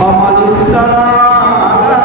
ومن افترى على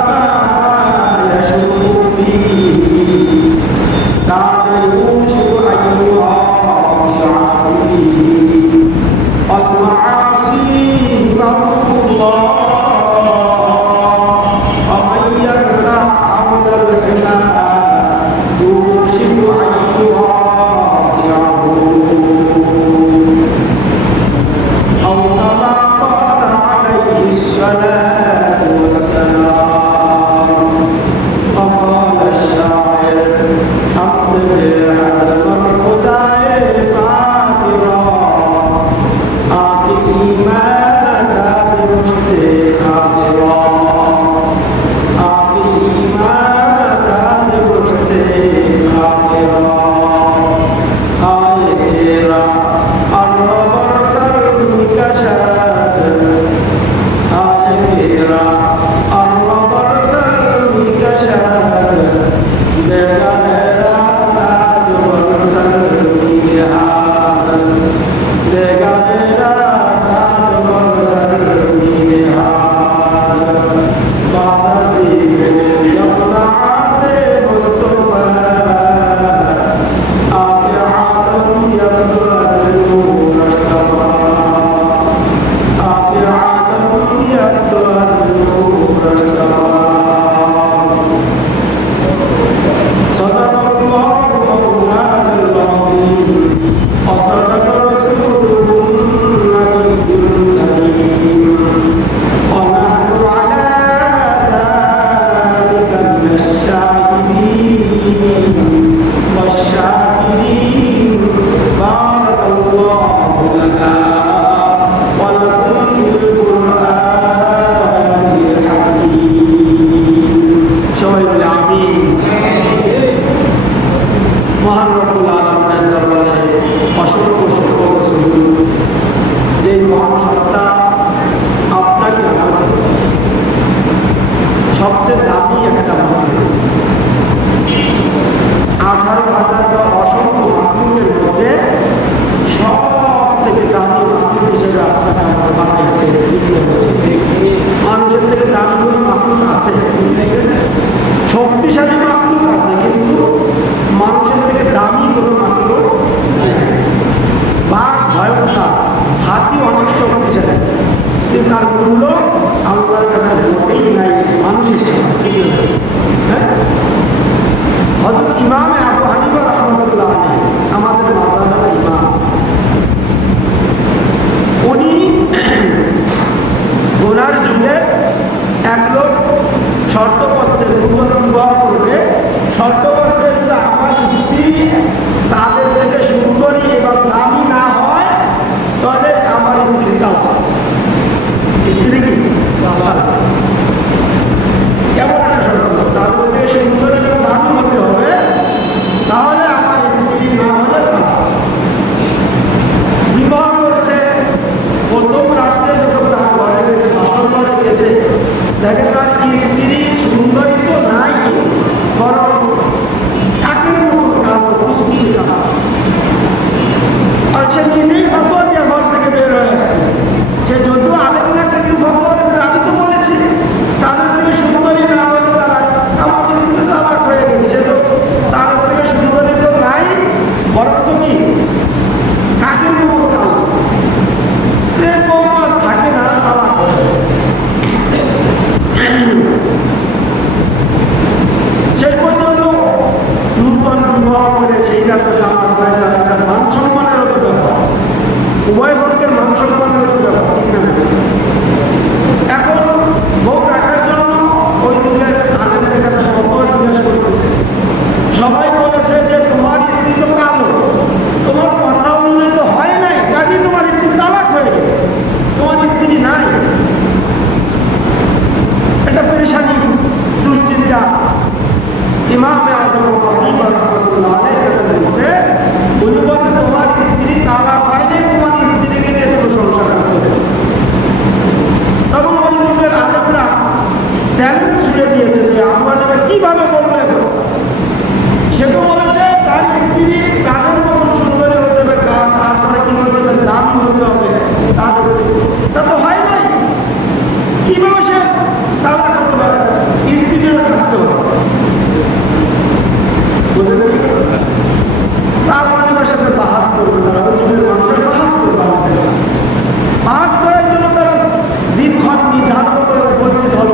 দামি একটা মাখলুক। 18,000 বা অসংখ্য মাখলুকের মধ্যে সব থেকে দামি মাখলুক হিসেবে আপনাকে আমরা বানিয়েছে। মানুষের থেকে দামি কোনো মাখলুক আছে? শক্তিশালী মাখলুক আছে, কিন্তু মানুষের থেকে দামি কোনো মাখলুক নাই। বাঘ ভয়ঙ্কর, হাতি অনেক শক্তিশালী, কিন্তু তার মূল্য আল্লাহর কাছে মোটেই নাই মানুষের সাথে। হ্যাঁ, হযরত ইমাম আবু হানিফা রাহমাতুল্লাহ আলাইহি, আমাদের মাযহাবের ইমাম, উনি ওনার যুগে এক লোক শর্ত করছে, নতুন বিবাহ করবে, শর্ত করছে যদি আমার স্ত্রী চাঁদের থেকে সুন্দরী এবং দামি না হয় তাহলে আমার স্ত্রী তালাক। স্ত্রী কি কেমন একটা শর্ত করছে? চাঁদের থেকে সুন্দরী এবং দামি হতে হবে, তাহলে আমার স্ত্রী না হলে তালাক। বিবাহ করছে, প্রথম রাত্রে যখন তার ঘরে গেছে, বাসর ঘরে গেছে, দেখে তার স্ত্রী সুন্দরী তো নাই, বরং কাকের মতো কালো, কুচকুচে কালো। আর সে নিজেই ফতোয়া দিয়ে ঘর থেকে বের হয়ে আসছে। সে যদিও আলেম না, কিন্তু ফতোয়া দিয়েছে, আমি তো বলেছি চাঁদের থেকে সুন্দরী না হলে তালাক, আমার স্ত্রী তো তালাক হয়ে গেছে। সে তো চাঁদের থেকে সুন্দরী তো নাই, বরঞ্চ কি কাকের মতো কালো। থাকে না, তালাক শেষ পর্যন্ত নূতন বিবাহ করে সেইটা তো তালাক হয়ে যাবে। একটা মান সম্মানেরও তো ব্যাপার, উভয় বর্গের মান সম্মানের তো ব্যাপার, ঠিক না? এখন বউ রাখার জন্য ওই যুগের আলেমদের কাছে ফতোয়া জিজ্ঞেস করছে। সবাই বলেছে যে তোমার স্ত্রী তো কালো, তোমার কথা অনুযায়ী তো হয় নাই, কাজেই তোমার স্ত্রী তালাক হয়ে গেছে, তোমার স্ত্রী নাই। একটা পেরেশানি, দুশ্চিন্তা। ইমাম আযম আবু হানিফা রাহমাতুল্লাহ আলাইহির কাছে বলছে, উনি বলছে তোমার স্ত্রী তালাক হয় নাই, তোমার স্ত্রীকে নিয়ে কোনো সংসার করতে হবে। তখন ওই যুগের আলেমরা চ্যালেঞ্জ ছুড়ে দিয়েছে যে আবু হানিফা কিভাবে বলবে এখন? সে তো বলেছে তার স্ত্রী চাঁদের মতন সুন্দরী হতে হবে, তারপরে কি হতে হবে, দামি হতে হবে, তা তো হয় নাই। কিভাবে সে তালাক হতে পারে? স্ত্রীরা থাকতে হবে। তার অনেকের সাথে বাহাস করবে, তারা ওই যুগের মানুষের বাহাস করবে। বাহাস করার জন্য তারা দিনক্ষণ নির্ধারণ করে উপস্থিত হল।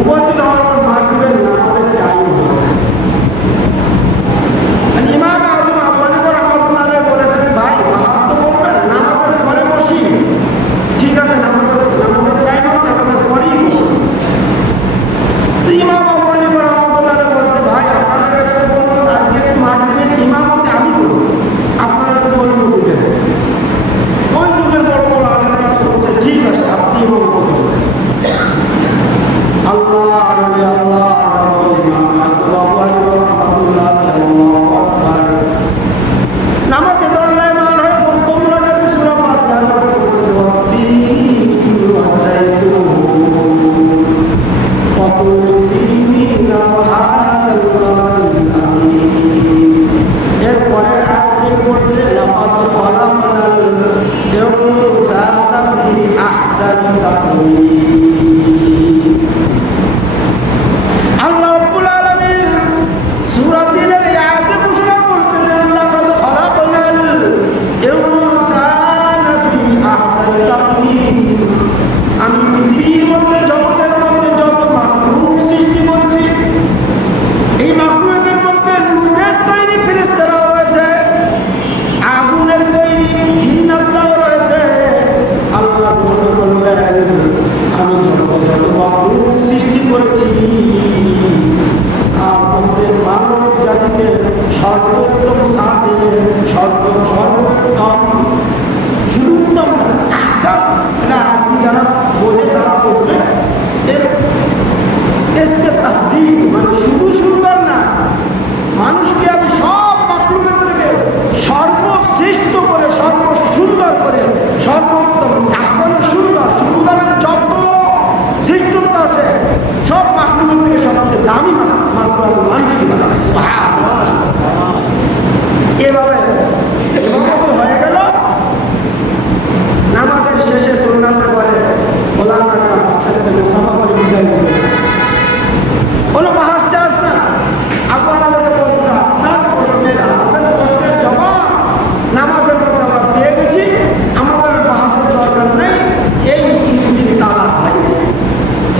উপস্থিত হওয়ার পর মাগরিবের নামাজের টাইম হয়েছে। ইমাম আযম আবু হানিফা রাহমাতুল্লাহ আলাইহি বলেছেন, ভাই বাহাস তো করবেন, নামাজের ঘরে বসি। ঠিক আছে, নামাজের টাইম হচ্ছে, আমাদের পরেই ইমাম আবু হানিফা রাহমাতুল্লাহ আলাইহি বলছে, ভাই আপনাদের কাছে অনুরোধ, আজকে মাগরিবের ইমামতি আমি করব, আপনারা যদি অনুমতি দেন। ওই যুগের বড় বড় আলেমরা বলছে, ঠিক আছে আপনি ইমাম করবেন। আল্লাহ আল্লাহ ইমাম আবু হানিফা রাহমাতুল্লাহ আলাইহি, আল্লাহু আকবার। নামাজে দণ্ডায়মান হয়ে প্রথম রাকাতে সূরা ফাতিহার পরে বলতেছে, ওয়াত্তিন ওয়াযাইতুন ওয়াতুর সিনিন ওয়াহাদাল বালাদিল আমিন। এরপরে আয়াতে বলছে, লাকাদ খালাকনাল ইনসানা ফি আহসানি তাকওয়িম। আল্লাহ রাব্বুল আলামিন সূরা 3 এর আয়াতে ঘোষণা করতেছেন, লাকাদ খালাকনাল ইনসানা ফি আহসানি তাকওয়িম। আমি পৃথিবীর মধ্যে, জগতের মধ্যে যত মাখলুক সৃষ্টি করছি, এই মাখলুকের মধ্যে নূরের তৈরি ফেরেশতারাও রয়েছে, আগুনের তৈরি জিন্নাতরাও রয়েছে। আল্লাহ ঘোষণা করলেন, আমি যত মাখলুক সৃষ্টি করেছি তার মধ্যে মানব জাতিকে সর্বোত্তম সাজে, সর্বোত্তম, শুধু উত্তম না, আহসান, এটা আপনি যারা বোঝে তারা বুঝবে। তাফসীর মানে শুধু সুন্দর না, মানুষকে আমি সব মাখলুকের থেকে সর্বশ্রেষ্ঠ করে, সর্বসুন্দর করে, সর্বোত্তম, আহসান, সুন্দর, সুন্দরের যত শ্রেষ্ঠতা আছে সব দামি মাত্র মানুষকে বানাচ্ছে। এভাবে হয়ে গেল। নামাজের শেষে সুন্নাতের পরে ওলামারা আস্তে আস্তে মুসাফা করে বিদায় করে কোনো বাহাস চাষ না। আপনার আমাদের বলছে আপনার প্রশ্নের আমাদের প্রশ্নের জবাব নামাজের মধ্যে আমরা পেয়ে গেছি, আমাদের বাহাসের দরকার নেই। এই স্ত্রী তালাক হয়,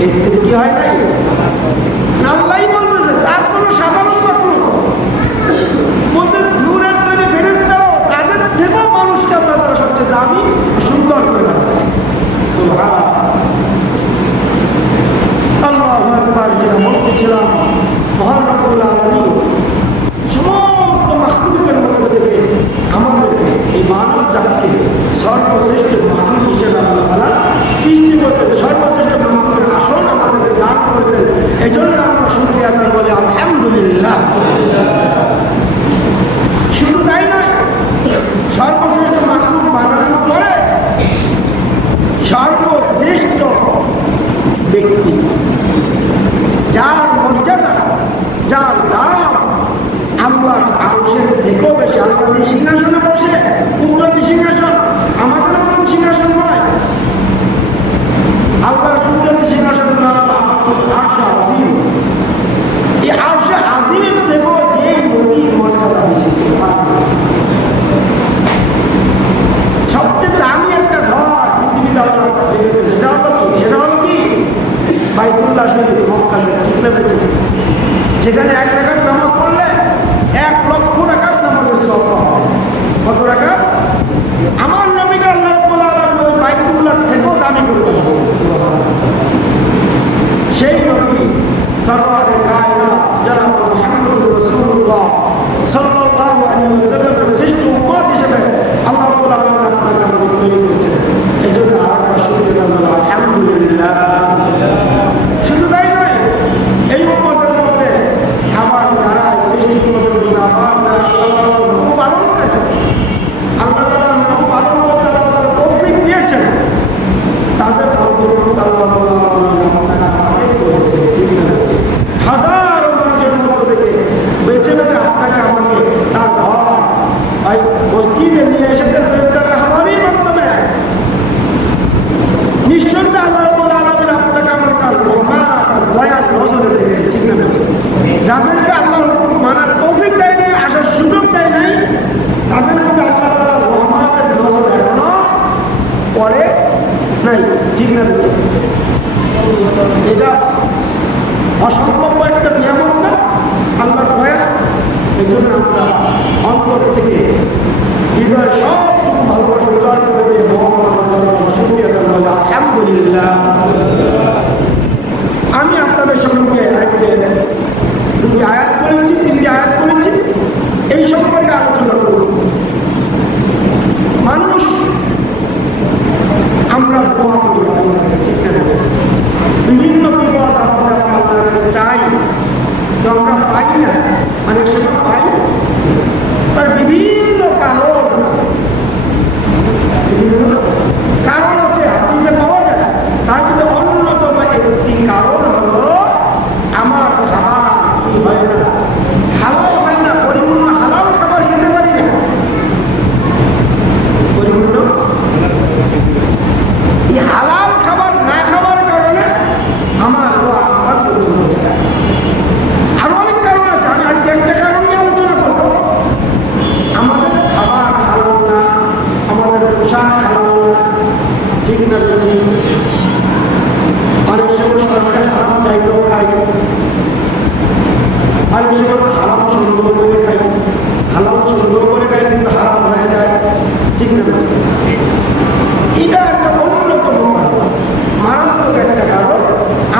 এই স্ত্রী কি হয় নাই? আল্লাহই বলতেছে চার কোনো সাধারণ মানুষ বলছে নূরের তৈরি ফেরেশতারাও তাদের থেকেও মানুষকে আল্লাহ তারা সবচেয়ে দামি সুন্দর করে রাখছে। আল্লাহু আকবার। যেটা বলতেছিলাম, মহান রব্বুল আলামিন সমস্ত মাখলুকের মধ্য থেকে আমাদেরকে এই মানব জাতিকে সর্বশ্রেষ্ঠ মাখলুক হিসেবে আল্লাহ তাআলা সৃষ্টি করেছেন, সর্বশ্রেষ্ঠ মাখলুকের আসন আমাদেরকে দান করেছেন। এই জন্য আমরা শুকরিয়া আদায় বলি আলহামদুলিল্লাহ। শুধু তাই নয়, সর্বশ্রেষ্ঠ মাখলুক বানানোর পরে সর্বশ্রেষ্ঠ ব্যক্তি, যার মর্যাদা, যার দাম আল্লাহর আরশের থেকেও বেশি। আল্লাহ যে সিংহাসনে বসে, কুদরতি সিংহাসন, আমাদের মতন সিংহাসন নয়। আল্লাহর কুদরতি সিংহাসন আরশে আজিম। এই আরশে আজিমের থেকেও যে নবীর মর্যাদা বেশি। সবচেয়ে দামি একটা ঘর পৃথিবীতে আল্লাহ রেখেছেন, সেটা হলো কি? সেটা হলো কি? বাইতুল্লাহ শরীফ, মক্কা শরীফ। ঠিক না? যেখানে 1 রাকাত নামাজ পড়লে 1 লক্ষ রাকাত নামাজের সওয়াব পাওয়া যায়। কত রাকাত? আমার নবীকে আল্লাহ রাব্বুল আলামিন ওই বাইতুল্লাহ থেকেও দামি করে দিয়েছেন। সেই নবী সরওয়ারে কায়নাত জনাব মুহাম্মদুর রাসূলুল্লাহ সাল্লাল্লাহু আলাইহি ওয়াসাল্লামের শ্রেষ্ঠ উম্মত হিসেবে আল্লাহ রাব্বুল আলামিন আপনাকে আমাকে তৈরি করেছেন। এই জন্য আরেকবার শুকরিয়া আল্লাহ, আলহামদুলিল্লাহ। শুধু তাই নয়, এই উম্মতের মধ্যে আবার যারা শ্রেষ্ঠ উম্মতের মধ্যে আবার যারা আল্লাহ তাআলার হুকুম পালনকারী, আল্লাহ তাআলার হুকুম পালন করতে আল্লাহ তাআলা তৌফিক দিয়েছেন, তাদের অন্তর্ভুক্ত আল্লাহ রাব্বুল আলামিন আপনাকে আমাকে করেছেন। ঠিক না? হাজারো মানুষের মধ্য থেকে বেছে বেছে আপনাকে আমাকে তার ঘর মসজিদে নিয়ে এসেছেন ফেরেশতার রহমানির মাধ্যমে। নিশ্চয়ই আল্লাহ রাব্বুল আলামিন আপনাকে আমার তার রহমান, তার দয়ার নজরে দেখছেন। ঠিক না? যাদেরকে আল্লাহর হুকুম মানার তৌফিক দেয় নাই, আসার সুযোগ দেয় নাই, তাদের মধ্যে আল্লাহ তাআলার রহমানের নজর এখনো পড়ে নাই। ঠিক না? এটা অসম্ভব একটা নিয়ামত না আল্লাহর দয়া। এই জন্য আমরা অন্তর থেকে হৃদয় সবটুকু ভালোবাসা উজাড় করে দিয়ে মহামানব শুকরিয়া আদায় বলি আলহামদুলিল্লাহ। আমি আপনাদের সম্মুখে আজকে 2টি আয়াত করেছি, 3টি আয়াত করেছি, এই সম্পর্কে আলোচনা করব। মানুষ আমরা দোয়া করি আল্লাহর কাছে। ঠিক না? বিভিন্ন বিপদ আপদে আমরা আল্লাহর কাছে চাই, তো আমরা পাই না। অনেক সময় পাই, তার বিভিন্ন কারণ আছে। বিভিন্ন কারণ আছে, হাদিসে পাওয়া যায়। তার মধ্যে অন্যতম একটি কারণ হলো আমার খাবার কি হয় না, হালাল হয় না, পরিপূর্ণ হালাল খাবার খেতে পারি না। পরিপূর্ণ এই হালাল খাবার না খাবার কারণে আমার তো আসমান পর্যন্ত যায়। আরো অনেক কারণ আছে, আমি আজকে একটা কারণ নিয়ে আলোচনা করবো। আমাদের খাবার হালাল না, আমাদের পোশাক হালাল না। ঠিক না? অনেক সময় সরকারে হারাম চাইলেও খাই, অনেক সময় হারাম সুন্দর করে খাই, হালাল সুন্দর করে খাই কিন্তু হারাম হয়ে যায়। ঠিক না? এটা একটা অন্যতম মারাত্মক একটা কারণ।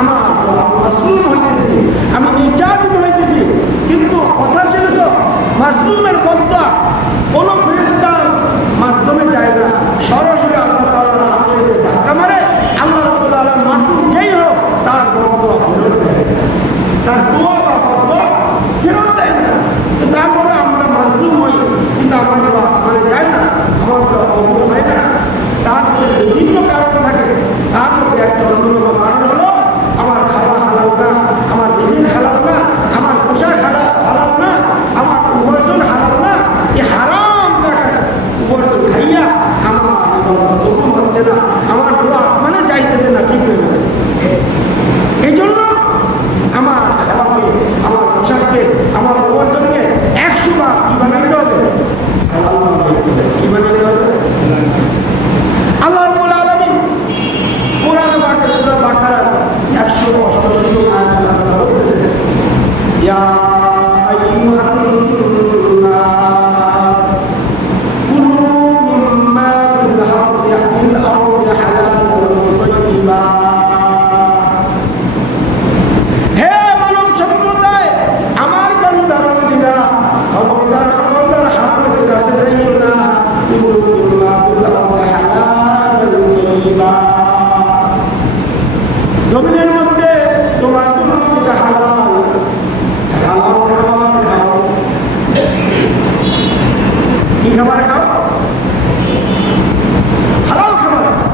আমার মাসলুম হইতেছি, আমি নির্যাতিত হইতেছি, কিন্তু কথা ছিল তো মাসলুমের বদয়া কোনো ফেরেশতার মাধ্যমে যায় না, সরাসরি আল্লাহ তাআলার আরশে ধাক্কা মারে। আল্লাহ রাব্বুল আলামিন মাসলুম যেই হোক তার জমিনের মধ্যে তোমার জন্য যেটা হালাল, হালাল খাবার খাও। কি খাবার খাও? হালাল খাবার খাও।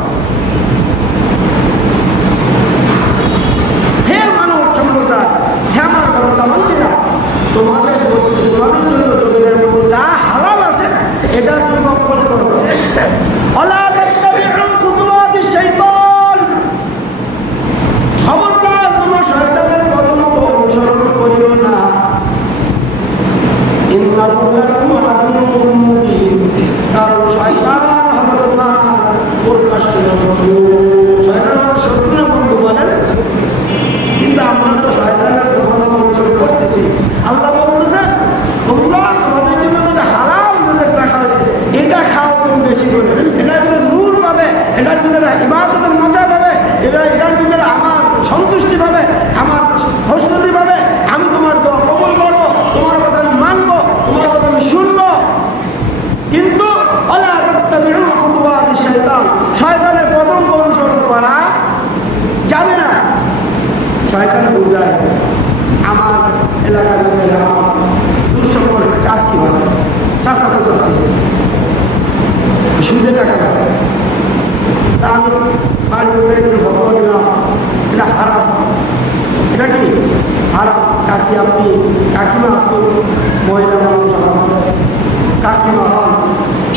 হে মানব সম্প্রদায়, হে আমার বান্দা বান্দীরা, তোমাদের জন্য জমিনের মধ্যে যা হালাল আছে এটা তুমি রক্ষণ করো। আলা তাত্তাবিউ খুতুওয়াতিশ শাইতান, খবরদার তোমরা শয়তানের পদঙ্ক অনুসরণ করিও না। ইন্নাহু লাকুম আদুউম মুবিন, কারণ শয়তান হলো তোমার প্রকাশ্য শত্রু। শয়তান শত্রু না বন্ধু বলেন, কিন্তু আমরা তো শয়তানের পদঙ্ক অনুসরণ করতেছি। আল্লাহ বলতেছেন তোমরা তোমাদের জন্য যেটা হালাল রিজিক রাখা হয়েছে এটা খাও তুমি বেশি করে। এটার ভিতরে নূর পাবে, এটার ভিতরে ইবাদতের মজা পাবে, এটার ভিতরে আমার সন্তুষ্টি পাবে, আমার খুশনুদি পাবে। আমি তোমার দোয়া কবুল করবো, তোমার কথা আমি মানবো, তোমার কথা আমি শুনবো। কিন্তু আলা তাত্তাবিউ খুতুওয়াতিশ শাইতান, শয়তানের পদঙ্ক অনুসরণ করা যাবে না। শয়তান বুঝায় আমার এলাকার মধ্যে আমার দুঃসম্পর্ক চাচি হয়, চাচাতো চাচি সুদে টাকা পায়, তা আমি বাড়ির মধ্যে একটু ফটো দিলাম, এটা হারাম। এটা কি হারাম? কাকি আপনি, কাকিমা আপনি মহিলা মানুষ, আমাদের কাকিমা হন,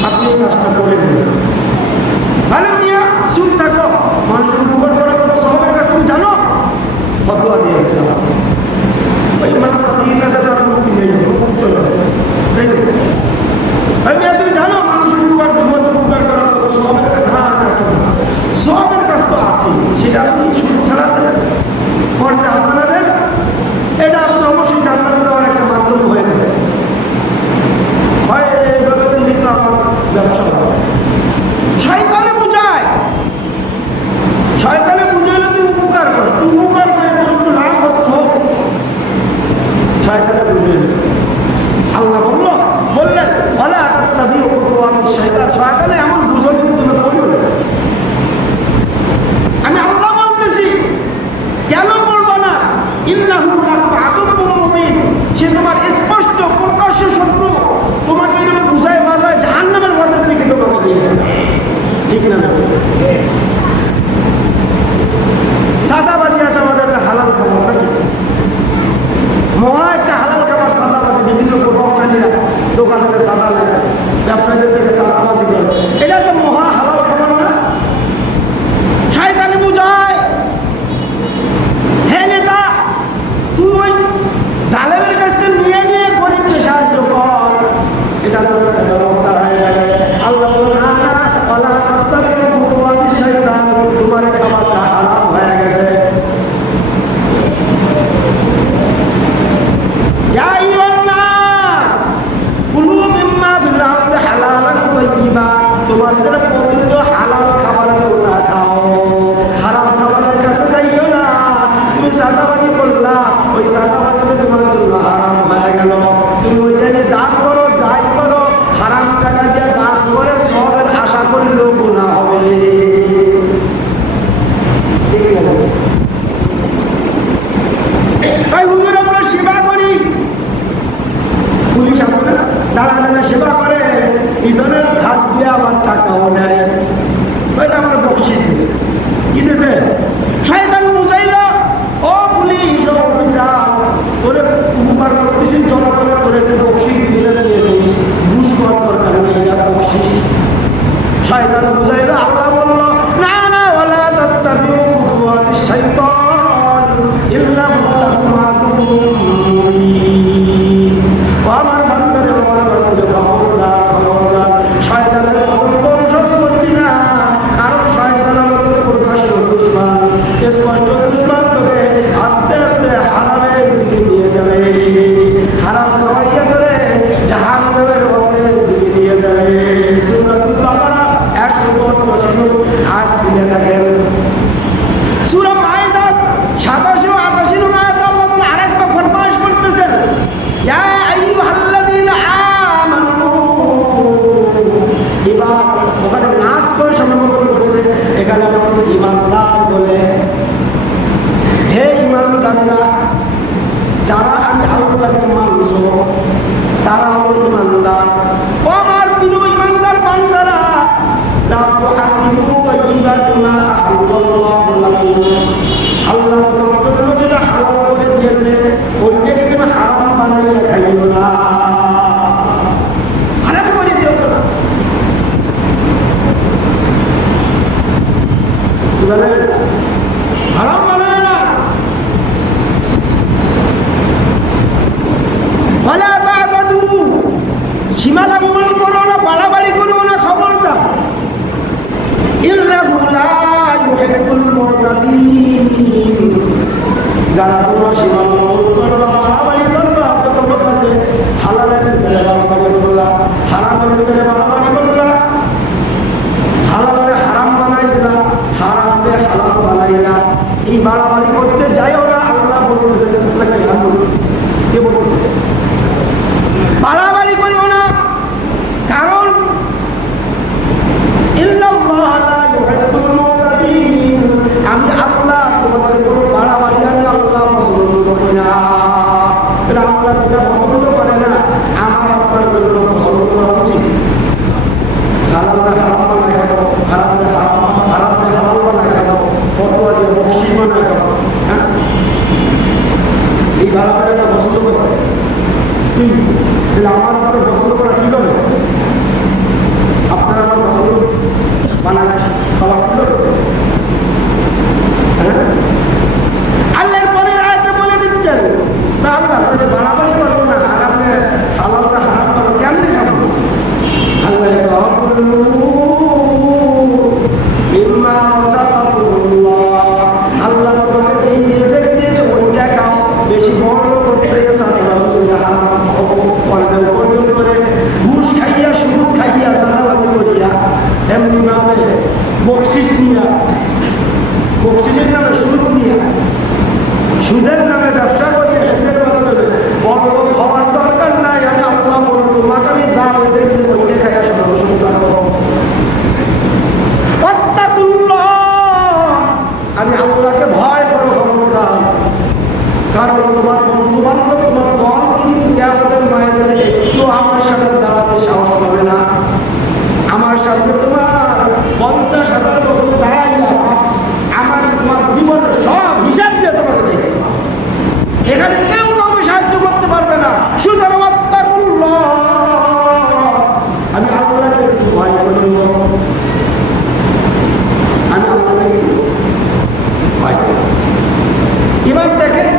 আপনি এই কাজটা করে নেবেন। ভালো মিয়া চুপ থাকো, মানুষের উপকার করে কত সবের কাছ তুমি জানো? ফতোয়া দিয়ে ওই মাছ আছে কাছে তার মুক্তি নেই, মুক্তি চলে তাই না? তুমি জানো মানুষের উপকার বিপদ উপকার করার কত সবের কাজ? সবের কাজ তো আছে, সেটা আপনি সুদ ছাড়া দেন, খরচা হাসানা দেন, এটা আপনি অবশ্যই জান্নাতে যাওয়ার একটা মাধ্যম হয়ে যাবে। হয় এইভাবে দিলে তো আমার ব্যবসা হবে। শয়তানে বুঝায়, শয়তানে বুঝাইলে তুই উপকার কর, তুই উপকার করে তোর একটু লাভ হচ্ছে হোক। শয়তানে বুঝাইলে আল্লাহ বললেন ওয়ালা তাত্তাবিউ খুতুওয়াতিশ শাইতান, শয়তানে এমন বুঝো কিন্তু তুমি করিও না। আমি আল্লাহ বলতেছি, কেন করবো না? ইন্নাহু লাকুম আদুউম মুবিন, সে তোমার স্পষ্ট প্রকাশ্য শত্রু। তোমাকে এরকম বুঝায় বাজায় জাহান্নামের পথের দিকে তোমাকে নিয়ে যাবে। ঠিক না? সাদাবাজি আছে আমাদের একটা হালাল খাবার নাকি? মহা একটা হালাল খাবার সাদাবাজি। বিভিন্ন ব্যবসায়ীরা দোকানে সাদা নেয়, ব্যবসায়ীদের থেকে সাদাবাজি করে, এটা একটা মহা হালাল খাবার না? শয়তানে বুঝায়, হে নেতা তুই ওই জালেমের কাছ থেকে নিয়ে নিয়ে গরিবকে সাহায্য কর, এটা তোর একটা ব্যবস্থা হয়ে যাবে। আল্লাহ না না ওয়ালা তাত্তাবিউ খুতুওয়াতিশ শাইতান, তোমার খাবারটা হারাম হয়ে গেছে। ইয়া আইয়ুহান নাস কুলু মিম্মা ফিল আরদি হালালান তাইয়্যিবা, তোমার জন্য পবিত্র হালাল খাবার আছে ওটা খাও, হারাম খাবারের কাছে যাইও না। তুমি সাদাবাজি করলা, ওই সাদাবাজিটা তোমার জন্য হারাম হয়ে গেল। তুমি ওইটা নিয়ে দান করো, যাই করো, হারাম টাকা দিয়ে দান করে সবের আশা করলেও গুনাহ হবে। হুজুর আমরা সেবা করি, পুলিশ আছে না দাঁড়া দাঁড়া সেবা করে, পিছনের হাত দিয়ে আমার টাকাও নেয়, ওইটা আমার বকশিশ দিয়েছে। কি দিয়েছে? শয়তান বুঝাইল, ও পুলিশ ও অফিসার, তোরে উপকার করতেছিস জনগণের, তোরে একটু বকশিশ দিলে ঘুষ করার দরকার নেই, এটা বকশিশ। শয়তান বুঝাইল, আল্লাহ বলল না না ওয়ালা তাত্তাবিউ খুতুওয়াতিশ শাইতান ইন্নাহু লাকুম আদুউম মুবিন। ও আমার বান্দারে, আমার বান্দারে, খবরদার খবরদার, শয়তানের পদঙ্ক অনুসরণ করবি না, কারণ শয়তান হলো তোর প্রকাশ্য দুশমন, স্পষ্ট দুশমন। তোকে আস্তে আস্তে হারামের দিকে নিয়ে যাবে, হারাম খাওয়াইয়া ধরে জাহান্নামের পথের দিকে নিয়ে যাবে। সূরাতুল বাকারা 110 আজ খুলে থাকেন। সূরা মাইদা 87 ও 88 নং আয়াতে আল্লাহ তাআলা আরেকটা ফরমাইশ করতেছেন, ইয়া আইয়ুহাল্লাযীনা আমানু। এবার ওখানে নাস করে সম্বোধন করছে, এখানে বলছে ইমানদার বলে। এই বাড়াবাড়ি করতে যাইও না, আল্লাহ বলতেছে, কে বলতেছে বাড়াবাড়ি করিও না, কারণ আমি আল্লাহ তোমাদের কোনো বাড়াবাড়ি আমি আল্লাহ পছন্দ করি না। আমরা যেটা পছন্দ করে না আমার আপনার জন্য পছন্দ করা উচিত। হালালটা হারাম বানায় খাবো, হারামটা হালাল বানায় খাবো, ফতোয়া দিয়ে বকশিশ বানায় খাবো। হ্যাঁ, এই বাড়াবাড়িটা পছন্দ করে তুই আমার আপনার পছন্দ করা ঠিক হবে? আপনার আমার পছন্দ বানায় খাওয়া ঠিক হবে? হ্যাঁ, আল্লাহর পরের আয়াতে বলে দিচ্ছেন না আল্লাহ তাহলে বাড়াবাড়ি করবো না, হারামে হালালটা হারাম করবো, কেমনি খাবো? আল্লাহ আল্লাহ তোমাকে যেই রিজিক দিয়েছে ওইটা খাও, বেশি বড় করতে উপার্জন করে ঘুষ খাইয়া সুদ খাইয়া চাঁদাবাজি করিয়া এমনি ভাবে বকশিস নিয়া, বকশিসের নামে সুদ নিয়া, সুদের নামে ব্যবসা করিয়া সুদের নামে বড় লোক হওয়ার দরকার নাই। আমি আল্লাহ বলবো তোমাকে আমি যা রিজিক দিব ওইটা খাইয়া সর্বসংখ্যা করো। আমি আল্লাহকে ভয় করো খবরদার, কারণ তোমার বন্ধু বান্ধব তোমার দল কিন্তু কিয়ামতের ময়দানে একটু আমার সামনে দাঁড়াতে সাহস হবে না। আমার সামনে তোমার 50,000 বছর দাঁড়াইয়া আমার তোমার জীবনের সব হিসাব দিয়ে তোমাকে দেখে এখানে কেউ কাউকে সাহায্য করতে পারবে না। সুতরাং আমি আল্লাহকে একটু ভয় করি, আমি আল্লাহকে ভয় করি। এবার দেখেন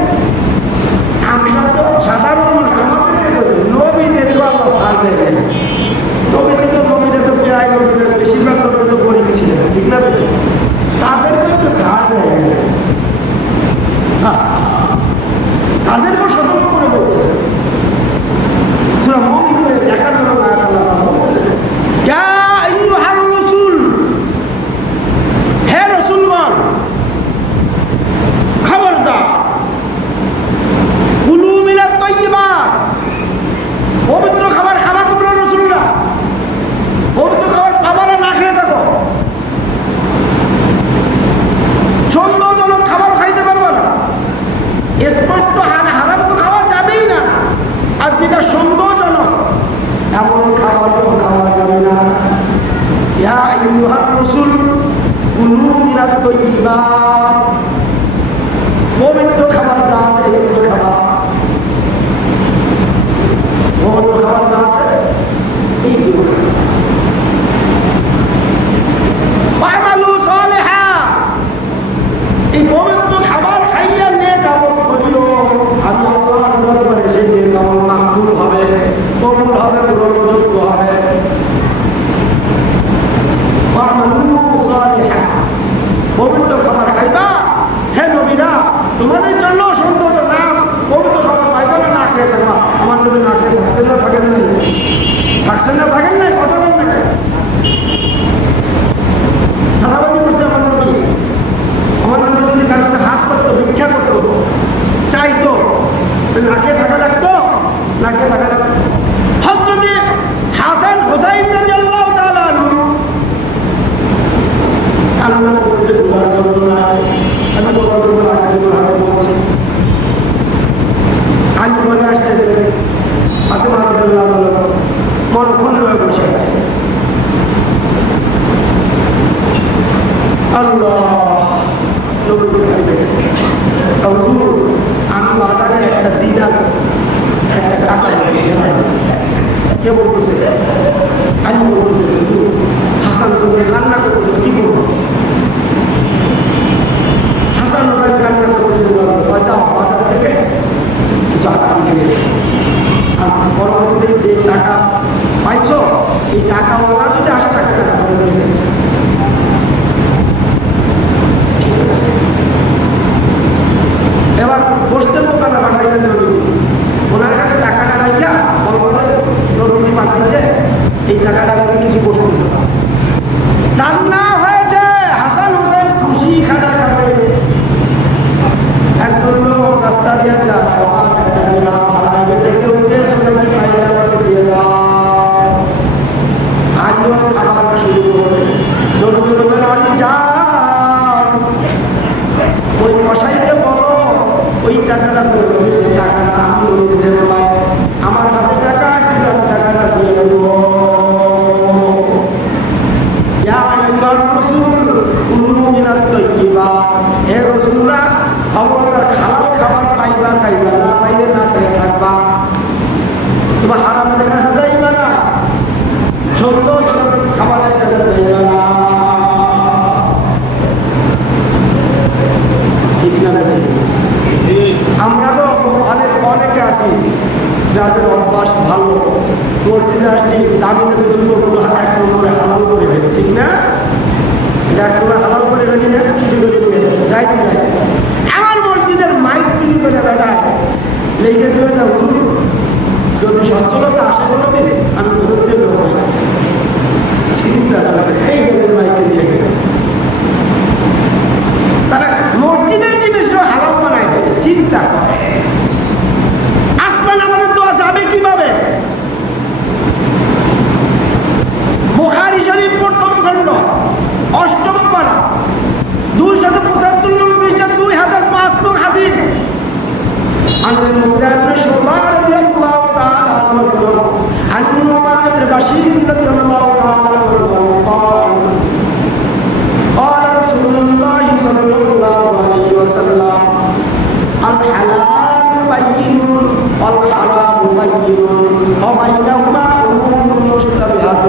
আমরা তো সাধারণ আমাদেরকে নবীদেরও আল্লাহ ছাড় দেয়। নবীরা তো প্রায় নবীরা বেশিরভাগ নবী তো গরিব ছিলেন, ঠিক না? তাদেরকে একটু ছাড় দেয়, তাদেরকেও সতর্ক করে বলছে। সূরা মুমিনুনের 51 আয়াত আল্লাহ বলতেছে, ইয়া আইয়ুহার রাসূল, হে রাসূলগণ, খবরদার, কুলু মিনাত তাইয়্যিবাত, পবিত্র খাবার খাবা তোমরা রাসূলরা, পবিত্র খাবার পাবা না, না খেয়ে থাকো। সন্দেহজনক খাবার খাইতে পারবা না, স্পষ্ট হারাম তো খাওয়া যাবেই না, আর যেটা সন্দেহজনক এমন খাবার তো খাওয়া যাবে না। ইয়া আইয়ুহার রাসূল কুলু মিনাত তাইয়্যিবাত, পবিত্র খাবার যা আছে এগুলো খাবার, পবিত্র খাবার যা আছে এইগুলো আমালু সালিহা, এই পবিত্র খাবার খাইয়া নেক আমল করিও, আমি আল্লাহর দরবারে সেই নেক আমল মাকবুল হবে, কবুল হবে, গ্রহণযোগ্য হবে। আমালু সালিহা, পবিত্র খাবার খাইবা। হে নবীরা, তোমাদের জন্য সৌন্দর্য নাম পবিত্র খাবার পাইবে না, না খেয়ে থাকবা। আমার নবী না খেয়ে থাকছেন না, থাকেন নাই? থাকছেন না, থাকেন নাই? কথা বলেন না, চাঁদাবাজি করছে আমার নবী। আমার নবী যদি কারো কাছে হাত করতো, ভিক্ষা করতো, চাইতো, না খেয়ে থাকা লাগতো, না খেয়ে থাকা লাগতো। হযরত হাসান হুসাইন রাদিয়াল্লাহু তাআলা আনহু আল্লাহ বলতে গুনার যন্ত্রণা, আমি কতটুকু আগে বলছি, আগে ঘরে আসতে ফাতেমা রাদিয়াল্লাহু তাআলা মন খুলে বসে আছে। আল্লাহ নবীর কাছে গেছে, হুজুর আমি বাজারে একটা দিনার একটা টাকা কে বলতেছে, আমি বলতেছে হুজুর হাসান হোসেন কান্না করতেছে, কি করবো? হাসান হোসেন কান্না করতেছে, যাও বাজার থেকে কিছু টাকা নিয়ে এসো, আর পরবর্তীতে যে টাকা পাইছ এই টাকাওয়ালা যদি 8 টাকা করে দেবে। এবার গোষ্ঠের দোকানে পাঠাইলেন নবীজি, ওনার কাছে টাকাটা রাখিয়া বলবো নবীজি পাঠাইছে, এই টাকাটা কিছু গোষ্ঠ রান্না হয়েছে, টাকাটা ফেরত দিতে, টাকাটা আমি বলতে ভাই আমার হাতে টাকা আসলে আমি টাকাটা দিয়ে দেবো। ইয়া আইয়ুহার রাসূল কুলু মিনাত তাইয়্যিবাত, হে রাসূলরা খবরদার হালাল খাবার পাইবা খাইবা, না পাইলে না খেয়ে থাকবা। তোমার হারামের কাছে যাইবা না, সুন্দর খাবারের কাছে যাইবা না। ঠিক না? আমরা তো অনেকে আছি যাদের অভ্যাস ভালো, মসজিদে আসলে দামি দামি জুতোগুলো 1 নম্বরে হালাল করে ফেলি, ঠিক না? এটা 1 নম্বরে হালাল করে ফেলি না, চুরি করে নিয়ে যাইতে যাই। আমার মসজিদের মাইক চুরি করে বেড়ায় লেগে চলে যা হুজুর, যদি সচ্ছলতা আসে কোনোদিন আমি হুজুর দিয়ে দেবো, চিন্তা করে এই মাইকে দিয়ে গেলে তারা মসজিদের জিনিসও হালাল বানায় ফেলে, চিন্তা করে। আসমান আমাদের দোয়া যাবে কিভাবে? বুখারী শরীফ প্রথম খণ্ড 8ম পারা 275 নম্বর পৃষ্ঠা 2005 নং হাদিস। আনবিল মুগিরা ইবনে শুবা রাদিয়াল্লাহু তাআলা আনহু আন নুমান ইবনে বাশীর রাদিয়াল্লাহু তাআলা আনহু قال رسول الله صلى الله عليه وسلم الحلال بين والحرام بين وبينهما أمور مشتبهات।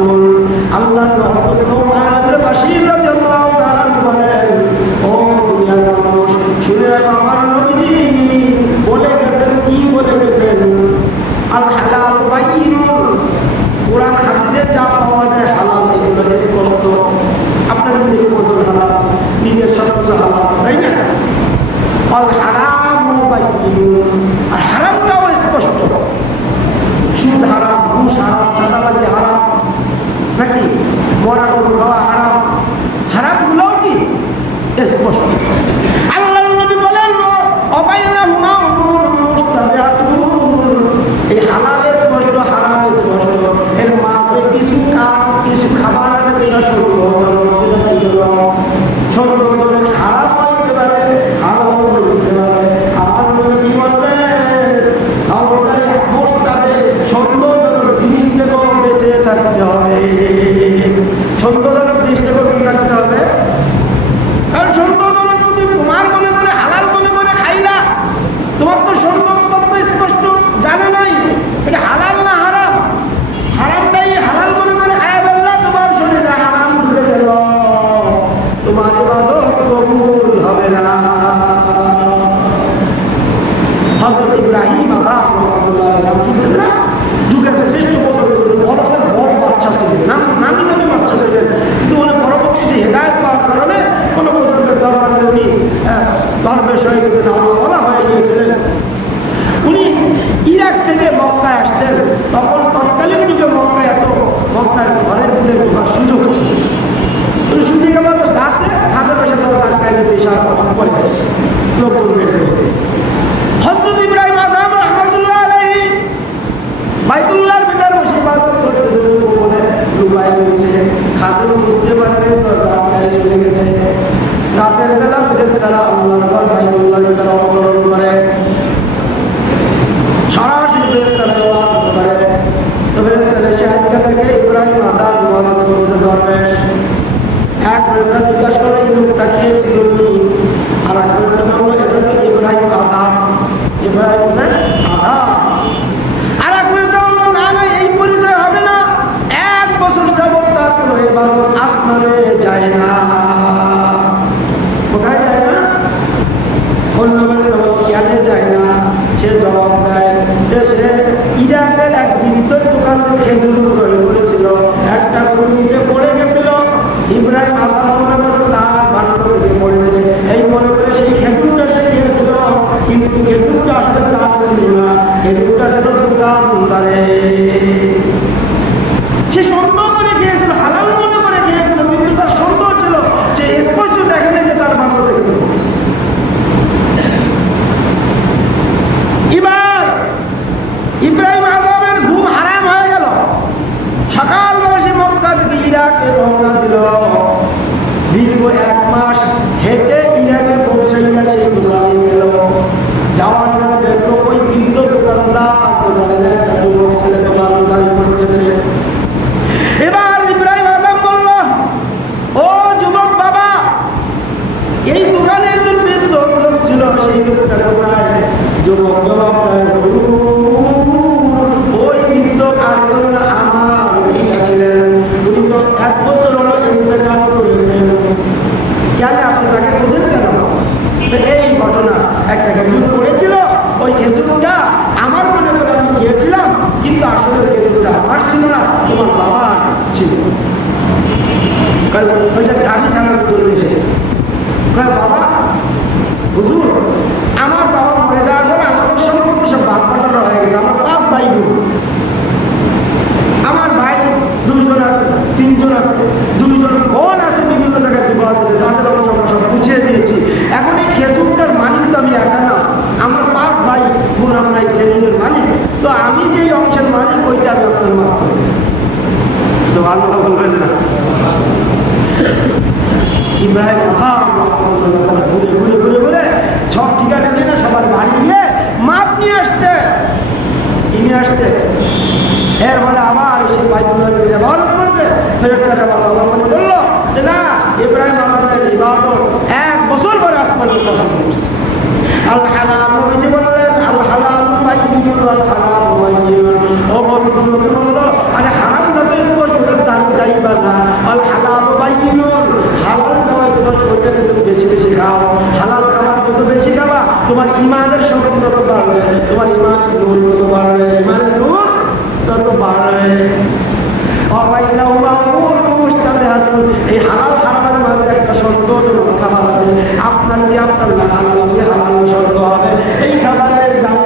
আল্লাহর রাসূল নুমান ইবনে বাশীর রাদিয়াল্লাহু তাআলা বলেন, ও দুনিয়ার মানুষ শুনে রাখো, আমার নবীজি বলে গেছেন, কি বলে গেছেন? আল হালাল বাইয়িন, কোরআন হাদিসে যা পাওয়া যায় হালাল এগুলো স্পষ্ট। আপনার নিজের পর্যন্ত হালাল, নিজের সবকিছু হালাল, তাই না? আল হারাম বাইয়িন, আর হারামটাও স্পষ্ট। সুদ হারাম, ঘুষ হারাম, চাঁদাবাজি হারাম, নাকি মরা গরু খাওয়া হারাম, হারামগুলোও কি স্পষ্ট। আল্লাহ নবী বলেন অবাইনাহুমা উমুরুন মুশতাবিহাতুন, এই হালাল স্পষ্ট হারাম স্পষ্ট, এর মাঝে কিছু খাবার আছে যেটা সর্বজনীন হারাম হইতে পারে, হারাম হইতে পারে। আমার নবী কি বলবেন? আমাদের মুশতাবি সর্বজনীন জিনিস থেকে বেঁচে থাকতে হবে। সন্দেহজনক জিনিস থেকে বেঁচে থাকতে হবে, কারণ সন্দেহজনক তুমি তোমার মনে করে হালাল মনে করে খাইলা, তোমার তো সন্দেহ, তোমার তো স্পষ্ট জানা নাই এটা হালাল না হারাম। হারামটাই হালাল মনে করে খাইয়া ফেললা, তোমার শরীরে হারাম ঢুকে গেল, তোমার ইবাদত কবুল হবে না। হযরত ইব্রাহিম আলাইহিস সালাম নাম শুনছেন না? যুগের শ্রেষ্ঠ বড় বাচ্চা ছিলেন, নামি দামি বাচ্চা ছিলেন, কিন্তু উনি পরবর্তীতে হেদায়েত পাওয়ার কারণে কোনো বুজুর্গের দরবারে উনি দরবেশ হয়ে গেছেন, আল্লাহওয়ালা হয়ে গিয়েছিলেন। উনি ইরাক থেকে মক্কায় আসছেন, তখন তৎকালীন যুগে মক্কায় ঘরের ভিতরে ঢোকার সুযোগ ছিল। উনি সুযোগে মাত্র হাতে পাশে দরজা আটকায় দিতে ইশারা করে লোকজন বের করে। হযরত ইব্রাহিম আদম রাহমাতুল্লাহ আলাইহি বাইতুল্লাহর ভিতরে বসে ইবাদত করতেছেন, বলে লুকায় রয়েছে, খাদেম বুঝতে পারলেন দরজা আটকায় চলে গেছে। রাতের বেলা ফেরেশতারা আল্লাহর ঘর বাইতুল্লাহর ভিতরে অবতরণ করে, সরাসরি ফেরেশতারা ইবাদত করে। তো ফেরেশতারা এসে আটকা থাকে, ইব্রাহিম আদম ইবাদত করছে দরবেশ। এক ফেরেশতা জিজ্ঞাসা করে এই লোকটা কে ছিল? আর এক ফেরেশতা বলল এটা তো ইব্রাহিম আদম। ইব্রাহিম না আদম। আর এক ফেরেশতা বলল না না, এই পরিচয় হবে না, 1 বছর যাবত তার কোনো ইবাদত আসমানে যায় না। কোথায় যায় না? কেন যায় না? সে জবাব দেয় যে সে ইরাকের এক বৃদ্ধের দোকান থেকে খেজুর ক্রয় করেছিল, একটা নিচে পড়ে গেছিল। ইব্রাহিম আদম মনে করছে তার ভাণ্ড থেকে পড়েছে, এই মনে করে সেই খেজুরটা সে খেয়েছিল, কিন্তু খেজুরটা আসলে তার ছিল না, খেজুরটা ছিল দোকানদারে। সে সন্দেহ করে খেয়েছিল, হালাল মনে করে খেয়েছিল, কিন্তু তার সন্দেহ ছিল যে স্পষ্ট দেখে নেই যে তার ভাণ্ড থেকে পড়েছে। এবার ইব্রাহিম আদমের ঘুম হারাম হয়ে গেল। সকালবেলা সে মক্কা থেকে ইরাকে রওনা দিল। দীর্ঘ 1 মাস হেঁটে ইরাকে পৌঁছাইয়া সেই দোকানে গেল। যাওয়ার পরে দেখলো ওই বৃদ্ধ দোকানদার দোকানের একটা যুবক ছেলে দোকানদারি করতেছে। এবার ইব্রাহিম আদম বলল, ও যুবক বাবা, এই দোকানে একজন বৃদ্ধ লোক ছিল, সেই লোকটা কোথায়? যুবক জবাব দেয়, ওই বৃদ্ধ আর কেউ না, আমার পিতা ছিলেন, উনি তো 1 বছর হলো ইন্তেকাল করেছেন। কেন আপনি তাকে বোঝেন কেন? এই ঘটনা, একটা খেজুর পড়েছিল, ওই খেজুরটা আমার মনে করে আমি গিয়েছিলাম, কিন্তু আসলে ওই খেজুরটা আমার ছিল না, তোমার বাবার ছিল। ওইটা দাবি ছাড়ার চলে এসেছে। বাবা হুজুর, আমার বাবা মরে যাওয়ার পরে আমাদের সম্পত্তি সব ভাগ বাটোয়ারা হয়ে গেছে। আমার 5 ভাই বোন, আমার ভাই 2 জন আছে, 3 জন আছে, 2 জন বোন আছে, বিভিন্ন জায়গায় বিবাহ আছে, তাদের অংশ আমরা সব বুঝিয়ে দিয়েছি। এখন এই খেজুরটার মালিক তো আমি একা না, আমরা 5 ভাই বোন, আমরা এই খেজুরের মালিক। তো আমি যেই অংশের মালিক, ওইটা আমি আপনার মাফ করি। সুবহানাল্লাহ বলবেন না? ইব্রাহিম ঘুরে ঘুরে ঘুরে ঘুরে সব ঠিকানা নিয়ে না সবার বাড়ি গিয়ে মাপ নিয়ে আসছে। কি নিয়ে আসছে? এর ফলে আবার সেই বাইতুল্লাহ ইবাদত করছে। ফেরেশতারা আবার বলাবলি করলো যে না, ইব্রাহিম আদমের ইবাদত 1 বছর পরে আসমানে উঠা শুরু করছে। আল হালাল, নবীজি বললেন আল হালালু বাইয়িনুন ওয়াল হারামু বাইয়িনুন। ও বন্ধু, নবী বলল, আরে হারামটা তো স্পষ্ট, ওটা দান যাইবা না। আল হালালু বাইয়িনুন, হালালটাও স্পষ্ট, ওইটা তুমি বেশি বেশি খাও। হালাল খাবার যত বেশি খাবা, তোমার ইমানের শক্তি তত বাড়বে, তোমার ইমানের নূর তত বাড়বে, ইমানের নূর তত বাড়বে। এই হালাল হারামের মাঝে একটা সন্দেহজনক খাবার আছে। আপনার কি আপনার না হালাল কি হালাল সন্দেহ হবে? এই খাবারের দাম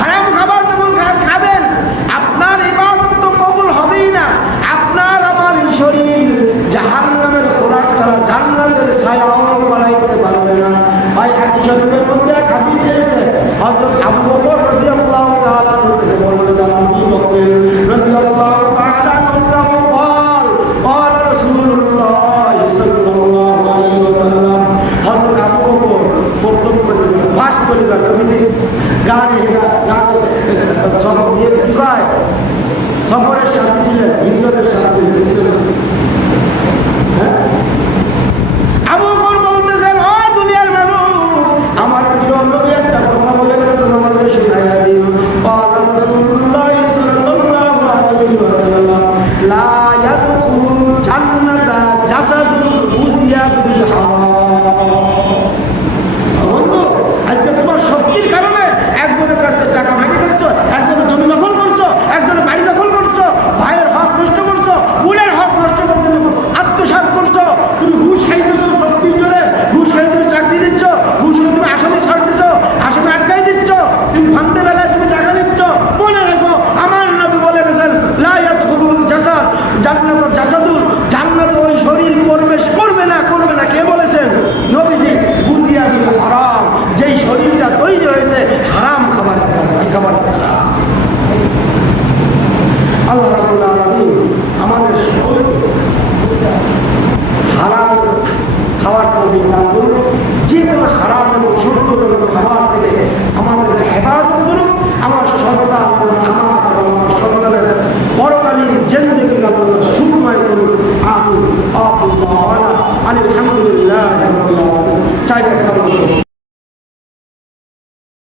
হারাম খাবার যখন খাবেন, আপনার ইবাদত তো কবুল হবেই না। আপনার আমার এই শরীর জাহান্নামের খোরাক ছাড়া জান্নাতের ছায়াও বাড়াইতে পারবে না। ভাই, হাদিস শরীফের মধ্যে এক হাদিস এসেছে, হযরত আবু বকর রাদিয়াল্লাহু তাআলা থেকে বর্ণিত, আবু বকর রাদিয়াল্লাহু তাআলা আনহু قال قال رسول الله صلى الله عليه وسلم। হযরত আবু বকর প্রথম পরিবার, ফার্স্ট পরিবার, নবীজি গানে সব কি কয়, সফরের সাথী ছিলেন, হিজরতের সাথী।